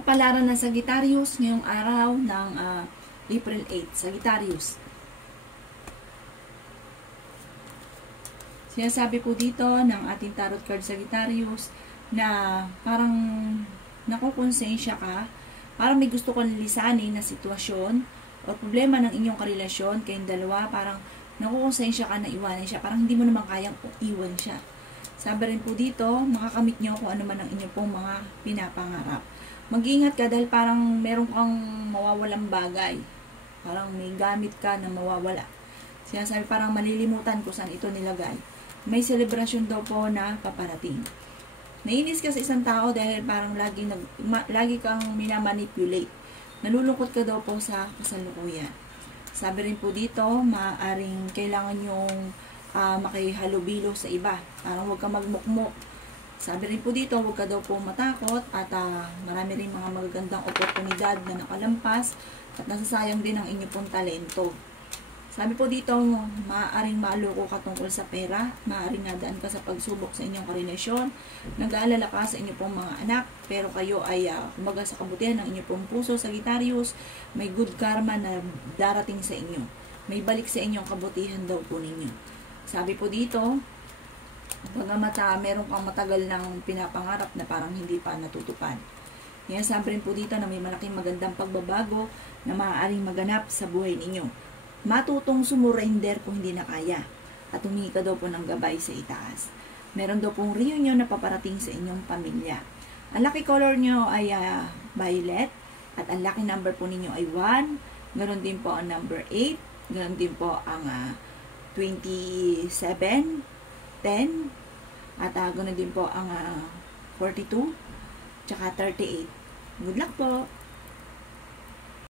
Kapalaran ng Sagittarius ngayong araw ng April 8. Sagittarius. Sinasabi po dito ng ating tarot card Sagittarius na parang nakukonsensya ka, parang may gusto kong lisanin na sitwasyon o problema ng inyong karelasyon kayong dalawa, parang nakukonsensya ka na iwanan siya, parang hindi mo naman kayang iwan siya. Sabi rin po dito, makakamit nyo kung ano man ang inyong pong mga pinapangarap. Mag-ingat ka dahil parang meron kang mawawalang bagay. Parang may gamit ka na mawawala. Sinasabi parang malilimutan kung saan ito nilagay. May selebrasyon daw po na paparating. Nainis ka sa isang tao dahil parang lagi kang minamanipulate. Nalulungkot ka daw po sa kasalukuyan. Sabi rin po dito, maaaring kailangan yung makihalubilo sa iba. Parang huwag kang magmukmok. Sabi rin po dito, huwag ka daw po matakot at marami rin mga magagandang oportunidad na nakalampas at nasasayang din ang inyong pong talento. Sabi po dito, maaaring maloko ka tungkol sa pera, maaaring nadaan ka sa pagsubok sa inyong karelasyon, nag-aalala ka sa inyong pong mga anak, pero kayo ay kumbaga sa kabutihan ng inyong pong puso, Sagittarius, may good karma na darating sa inyo. May balik sa inyong kabutihan daw po ninyo. Sabi po dito, bagamat meron kang matagal ng pinapangarap na parang hindi pa natutupad. Yan, sabi rin po dito na may malaking magandang pagbabago na maaaring maganap sa buhay ninyo. Matutong sumurrender kung hindi na kaya at humingi ka daw po ng gabay sa itaas. Meron daw pong reunion na paparating sa inyong pamilya. Ang lucky color nyo ay violet at ang lucky number po ninyo ay 1. Ganon din po ang number 8. Ganon din po ang 27, 10, at ganoon din po ang 42, tsaka 38. Good luck po!